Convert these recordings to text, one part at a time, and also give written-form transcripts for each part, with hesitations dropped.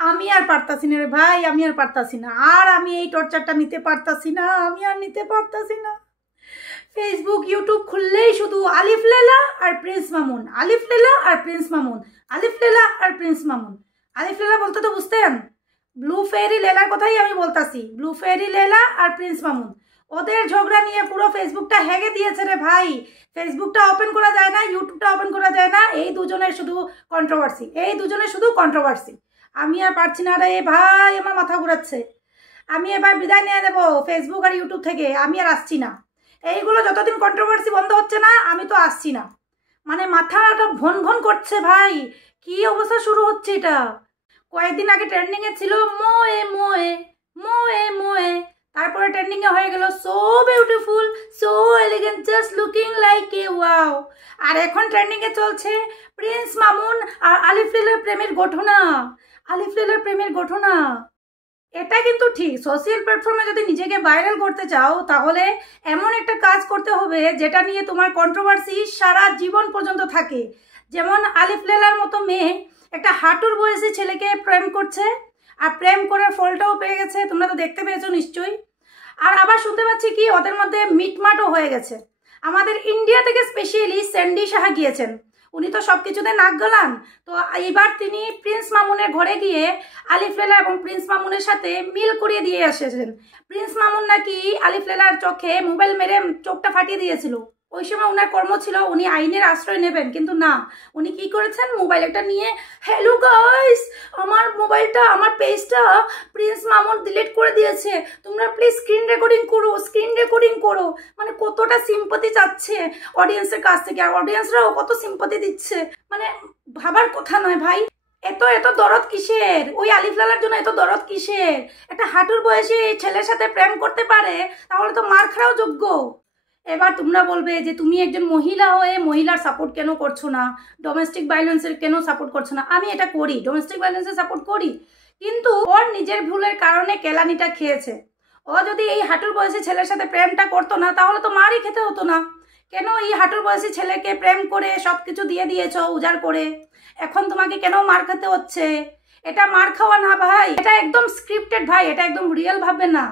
আমি আর পারতাছি না রে ভাই, আমি আর পারতাছি না, আর আমি এই টর্চারটা নিতে পারতাছি না, আমি আর নিতে পারতাছি না। ফেসবুক ইউটিউব খুললেই শুধু আলিফ লেলা আর প্রিন্স মামুন, আলিফ লেলা আর প্রিন্স মামুন, আলিফ লেলা আর প্রিন্স মামুন। আলিফ লেলা বলতে তো বুঝতেন, ব্লু ফেরি লেলার কথাই আমি বলতাছি, ব্লু ফেরি লেলা আর প্রিন্স মামুন। ওদের ঝগড়া নিয়ে পুরো ফেসবুকটা হেগে দিয়েছে রে ভাই। ফেসবুকটা ওপেন করা যায় না, ইউটিউবটা ওপেন করা যায় না, এই দুজনের শুধু কন্ট্রোভার্সি, এই দুজনের শুধু কন্ট্রোভার্সি। আমি আর পারছি না রে ভাই, আমার মাথা ঘুরাচ্ছে। আমি এবার বিদায় নিয়ে নেবো ফেসবুক আর ইউটিউব থেকে, আমি আর আসছি না। এইগুলো যতদিন কন্ট্রোভার্সি বন্ধ হচ্ছে না আমি তো আসছি না। মানে মাথাটা ভন ভন করছে ভাই, কি অবস্থা শুরু হচ্ছে এটা। কয়েকদিন আগে ট্রেন্ডিংয়ে ছিল মোয়ে মোয়ে মোয়ে মোয়ে, তারপরে ট্রেন্ডিংয়ে হয়ে গেল so beautiful so elegant just looking like a wow. আর এখন ট্রেন্ডিংয়ে চলছে প্রিন্স মামুন আর আলিফ লেলার প্রেমের ঘটনা, আলিফ লেলার প্রেমের ঘটনা। এটা কিন্তু ঠিক, সোশ্যাল প্ল্যাটফর্মে যদি নিজেকে ভাইরাল করতে চাও তাহলে এমন একটা কাজ করতে হবে যেটা নিয়ে তোমার কন্ট্রোভার্সি সারা জীবন পর্যন্ত থাকে। যেমন আলিফ লেলার মতো মেয়ে একটা হাঁটুর বয়সী ছেলেকে প্রেম করছে, আর প্রেম করার ফলটাও পেয়ে গেছে, তোমরা তো দেখতে পেয়েছো নিশ্চয়ই। আর আবার শুনতে পাচ্ছি কি ওদের মধ্যে মিটমাটও হয়ে গেছে। আমাদের ইন্ডিয়া থেকে স্পেশালি স্যান্ডি সাহা গিয়েছেন, উনি তো সব কিছুতে নাক গলান। তো এবার তিনি প্রিন্স মামুনের ঘরে গিয়ে আলিফ লেলা এবং প্রিন্স মামুনের সাথে মিল করিয়ে দিয়ে এসেছেন। প্রিন্স মামুন নাকি আলিফ লেলার চোখে মোবাইল মেরে চোখটা ফাটিয়ে দিয়েছিল। ওই সময় ওনার কর্ম ছিল উনি আইনের আশ্রয় নেবেন, কিন্তু না, উনি কি করেছেন, মোবাইলটা নিয়ে হ্যালো গাইস আমার মোবাইলটা আমার পেজটা প্রিন্স মামুন ডিলিট করে দিয়েছে, তোমরা প্লিজ স্ক্রিন রেকর্ডিং করো, স্ক্রিন রেকর্ডিং করো। মানে কতটা সিম্পথি চাচ্ছে অডিয়েন্সের কাছ থেকে, আর অডিয়েন্সরাও কত সিম্পথি দিচ্ছে, মানে ভাবার কথা নয় ভাই। এত এত দরদ কিসের, ওই আলিফ লালার জন্য এত দরদ কিসের? একটা হাঁটুর বয়সী ছেলের সাথে প্রেম করতে পারে তাহলে তো মার খাওয়াও যোগ্য। এবার তোমরা বলবে যে তুমি একজন মহিলা হয়ে মহিলার সাপোর্ট কেন করছো না, ডোমেস্টিক ভায়োলেন্সের কেন সাপোর্ট করছো না? আমি এটা করি, ডোমেস্টিক ভায়োলেন্সের সাপোর্ট করি, কিন্তু ওর নিজের ভুলের কারণে কেলানিটা খেয়েছে। ও যদি এই হাঁটুর বয়সী ছেলের সাথে প্রেমটা করতো না তাহলে তো মারই খেতে হতো না। কেন এই হাঁটুর বয়সী ছেলেকে প্রেম করে সব কিছু দিয়ে দিয়েছো উজাড় করে, এখন তোমাকে কেন মার খেতে হচ্ছে? এটা মার খাওয়া না ভাই, এটা একদম স্ক্রিপ্টেড ভাই, এটা একদম রিয়েল ভাবে না।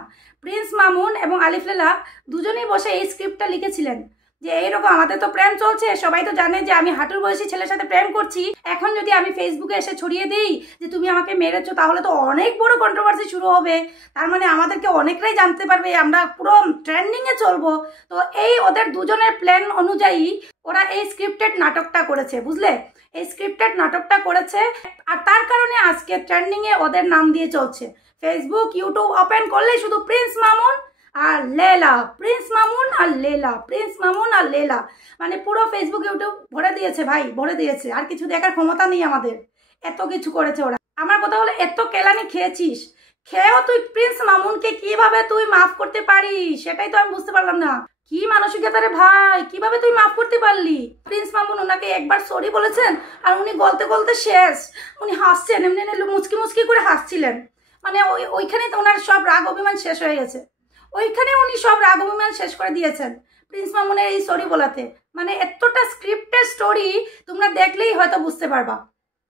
প্রিন্স মামুন এবং আলিফ লেলা দুজনেই বসে এই স্ক্রিপ্টটা লিখেছিলেন যে এইরকম আমাদের তো প্রেম চলছে, সবাই তো জানে যে আমি হাঁটুর বয়সী ছেলের সাথে প্রেম করছি, এখন যদি আমি ফেসবুকে এসে ছড়িয়ে দিই যে তুমি আমাকে মেরেছো তাহলে তো অনেক বড় কন্ট্রোভার্সি শুরু হবে, তার মানে আমাদেরকে অনেকটাই জানতে পারবে, আমরা পুরো ট্রেন্ডিংয়ে চলবো। তো এই ওদের দুজনের প্ল্যান অনুযায়ী ওরা এই স্ক্রিপ্টেড নাটকটা করেছে, বুঝলে, এই স্ক্রিপ্টেড নাটকটা করেছে। আর তার কারণে আজকে ট্রেন্ডিংয়ে ওদের নাম দিয়ে চলছে। ফেসবুক ইউটিউব ওপেন করলেই শুধু প্রিন্স মামুন আর লেলা, প্রিন্স মামুন আর লেলা, প্রিন্স মামুন আর লেলা, মানে পুরো ফেসবুক ইউটিউব ভরে দিয়েছে ভাই, ভরে দিয়েছে। আর কিছু দেখার ক্ষমতা নেই আমাদের, এত কিছু করেছে ওরা। আমার কথা হলো এত কেলানি খেয়েছিস, খেয়েও তুই প্রিন্স মামুনকে কিভাবে তুই মাফ করতে পারিস সেটাই তো আমি বুঝতে পারলাম না। কি মানসিকতা রে ভাই, কিভাবে তুই মাফ করতে পারলি? প্রিন্স মামুন ওনাকে একবার সরি বলেছেন আর উনি গলতে গলতে শেষ, উনি হাসছেন, এমনি মুচকি মুচকি করে হাসছিলেন। মানে ওইখানে তো ওনার সব রাগ অভিমান শেষ হয়ে গেছে, ওইখানে উনি সব রাগ অভিমান শেষ করে দিয়েছেন প্রিন্স মামুনের এই সরি বলাতে। মানে এতটা স্ক্রিপ্টেড স্টোরি তোমরা দেখলেই হয়তো বুঝতে পারবা।